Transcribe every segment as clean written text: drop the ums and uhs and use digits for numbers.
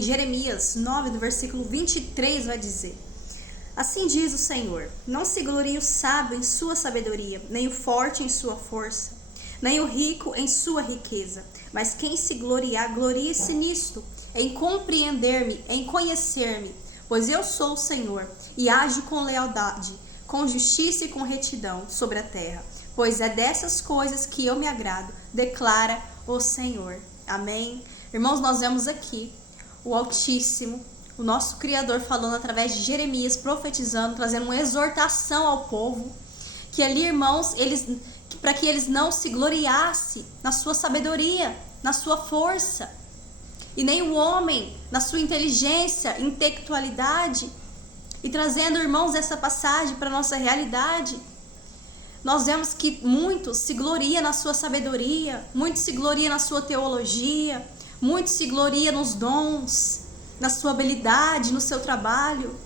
em Jeremias 9, do versículo 23, vai dizer: assim diz o Senhor, não se glorie o sábio em sua sabedoria, nem o forte em sua força, nem o rico em sua riqueza, mas quem se gloriar, glorie-se nisto, em compreender-me, em conhecer-me, pois eu sou o Senhor, e ajo com lealdade, com justiça e com retidão sobre a terra, pois é dessas coisas que eu me agrado, declara o Senhor. Amém? Irmãos, nós vemos aqui o Altíssimo, o nosso Criador, falando através de Jeremias, profetizando, trazendo uma exortação ao povo, que ali, irmãos, para que eles não se gloriassem na sua sabedoria, na sua força, e nem o homem na sua inteligência, intelectualidade. E trazendo, irmãos, essa passagem para a nossa realidade, nós vemos que muitos se gloriam na sua sabedoria, muitos se gloriam na sua teologia, muitos se gloriam nos dons, na sua habilidade, no seu trabalho,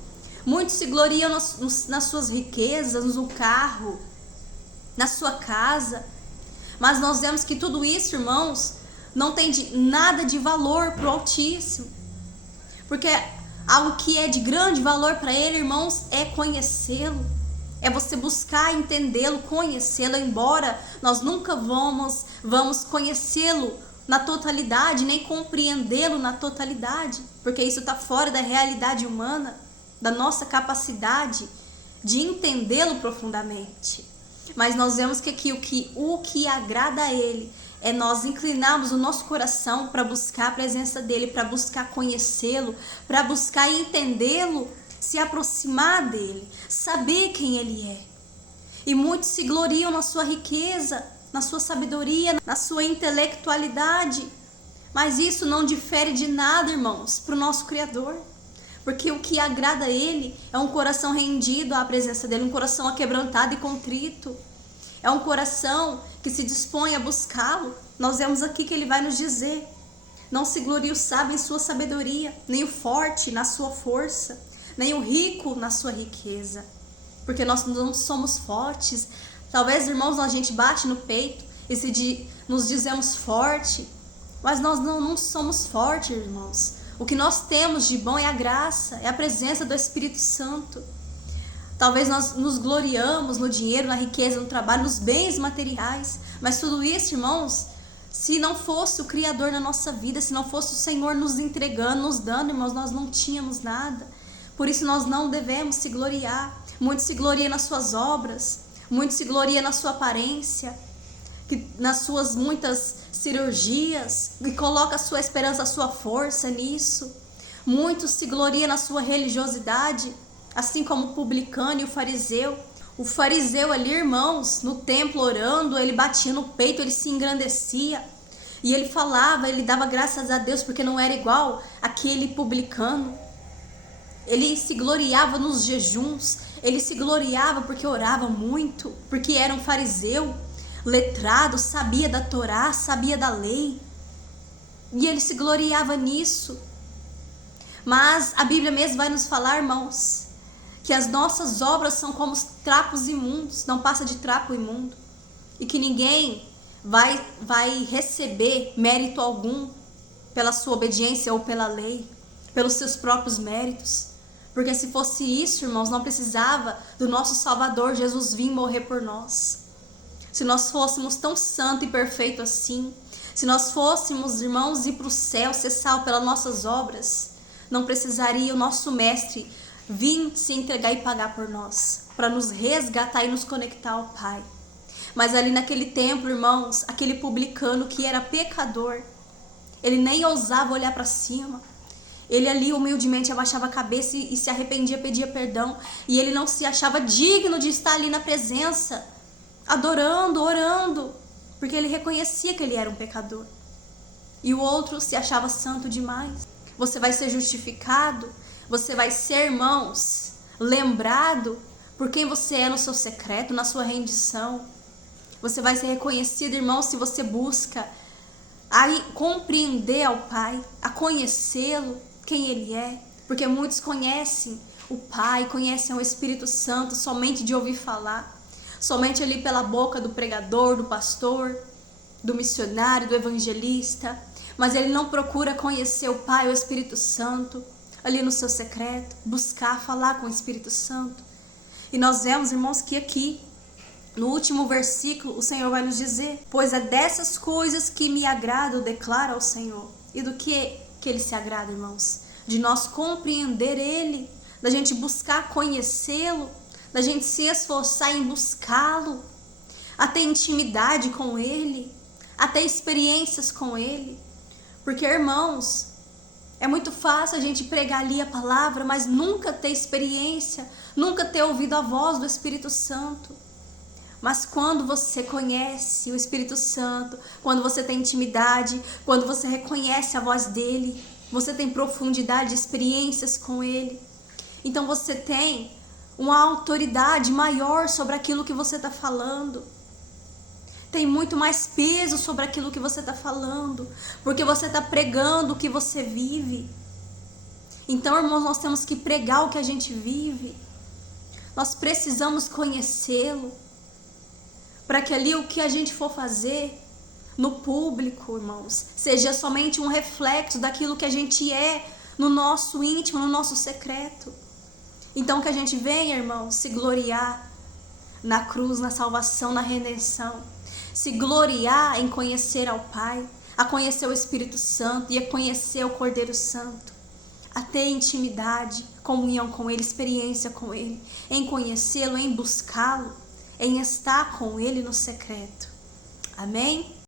muitos se gloriam nas suas riquezas, no carro, na sua casa. Mas nós vemos que tudo isso, irmãos, não tem nada de valor para o Altíssimo, porque algo que é de grande valor para Ele, irmãos, é conhecê-lo, é você buscar entendê-lo, conhecê-lo, embora nós nunca vamos conhecê-lo na totalidade, nem compreendê-lo na totalidade, porque isso está fora da realidade humana, da nossa capacidade de entendê-lo profundamente. Mas nós vemos que aqui o que agrada a Ele é nós inclinarmos o nosso coração para buscar a presença dEle, para buscar conhecê-lo, para buscar entendê-lo, se aproximar dEle, saber quem Ele é. E muitos se gloriam na sua riqueza, na sua sabedoria, na sua intelectualidade. Mas isso não difere de nada, irmãos, para o nosso Criador. Porque o que agrada a Ele é um coração rendido à presença dEle, um coração aquebrantado e contrito. É um coração que se dispõe a buscá-lo. Nós vemos aqui que Ele vai nos dizer: não se glorie o sábio em sua sabedoria, nem o forte na sua força, nem o rico na sua riqueza. Porque nós não somos fortes. Talvez, irmãos, a gente bate no peito e nos dizemos forte, mas nós não somos fortes, irmãos. O que nós temos de bom é a graça, é a presença do Espírito Santo. Talvez nós nos gloriamos no dinheiro, na riqueza, no trabalho, nos bens materiais, mas tudo isso, irmãos, se não fosse o Criador na nossa vida, se não fosse o Senhor nos entregando, nos dando, irmãos, nós não tínhamos nada. Por isso nós não devemos se gloriar. Muitos se gloriam nas suas obras, muitos se gloriam na sua aparência, nas suas muitas cirurgias, e coloca a sua esperança, a sua força nisso. Muitos se gloriam na sua religiosidade, assim como o publicano e o fariseu. O fariseu ali, irmãos, no templo orando, ele batia no peito, ele se engrandecia. E ele falava, ele dava graças a Deus porque não era igual aquele publicano. Ele se gloriava nos jejuns, ele se gloriava porque orava muito, porque era um fariseu, letrado, sabia da Torá, sabia da lei. E ele se gloriava nisso. Mas a Bíblia mesmo vai nos falar, irmãos, que as nossas obras são como os trapos imundos, não passa de trapo imundo, e que ninguém vai receber mérito algum pela sua obediência ou pela lei, pelos seus próprios méritos. Porque se fosse isso, irmãos, não precisava do nosso Salvador Jesus vir morrer por nós. Se nós fôssemos tão santo e perfeito assim, se nós fôssemos, irmãos, ir para o céu, ser salvo pelas nossas obras, não precisaria o nosso mestre vir se entregar e pagar por nós, para nos resgatar e nos conectar ao Pai. Mas ali naquele templo, irmãos, aquele publicano que era pecador, ele nem ousava olhar para cima. Ele ali humildemente abaixava a cabeça e se arrependia, pedia perdão. E ele não se achava digno de estar ali na presença, adorando, orando, porque ele reconhecia que ele era um pecador. E o outro se achava santo demais. Você vai ser justificado, você vai ser, irmãos, lembrado por quem você é no seu secreto, na sua rendição. Você vai ser reconhecido, irmãos, se você busca a compreender ao Pai, a conhecê-lo, quem Ele é. Porque muitos conhecem o Pai, conhecem o Espírito Santo somente de ouvir falar, somente ali pela boca do pregador, do pastor, do missionário, do evangelista. mas ele não procura conhecer o Pai, o Espírito Santo, ali no seu secreto, buscar falar com o Espírito Santo. E nós vemos, irmãos, que aqui, no último versículo, o Senhor vai nos dizer: pois é dessas coisas que me agradam, declara o Senhor. E do que ele se agrada, irmãos? De nós compreender ele, da gente buscar conhecê-lo, da gente se esforçar em buscá-lo, a ter intimidade com ele, a ter experiências com ele. Porque, irmãos, é muito fácil a gente pregar ali a palavra, mas nunca ter experiência, nunca ter ouvido a voz do Espírito Santo. Mas quando você conhece o Espírito Santo, quando você tem intimidade, quando você reconhece a voz dele, você tem profundidade de experiências com ele, então você tem uma autoridade maior sobre aquilo que você está falando. Tem muito mais peso sobre aquilo que você está falando, porque você está pregando o que você vive. Então, irmãos, nós temos que pregar o que a gente vive. Nós precisamos conhecê-lo, para que ali o que a gente for fazer no público, irmãos, seja somente um reflexo daquilo que a gente é no nosso íntimo, no nosso secreto. Então que a gente venha, irmãos, se gloriar na cruz, na salvação, na redenção, se gloriar em conhecer ao Pai, a conhecer o Espírito Santo e a conhecer o Cordeiro Santo, a ter intimidade, comunhão com ele, experiência com ele, em conhecê-lo, em buscá-lo, em estar com ele no secreto. Amém?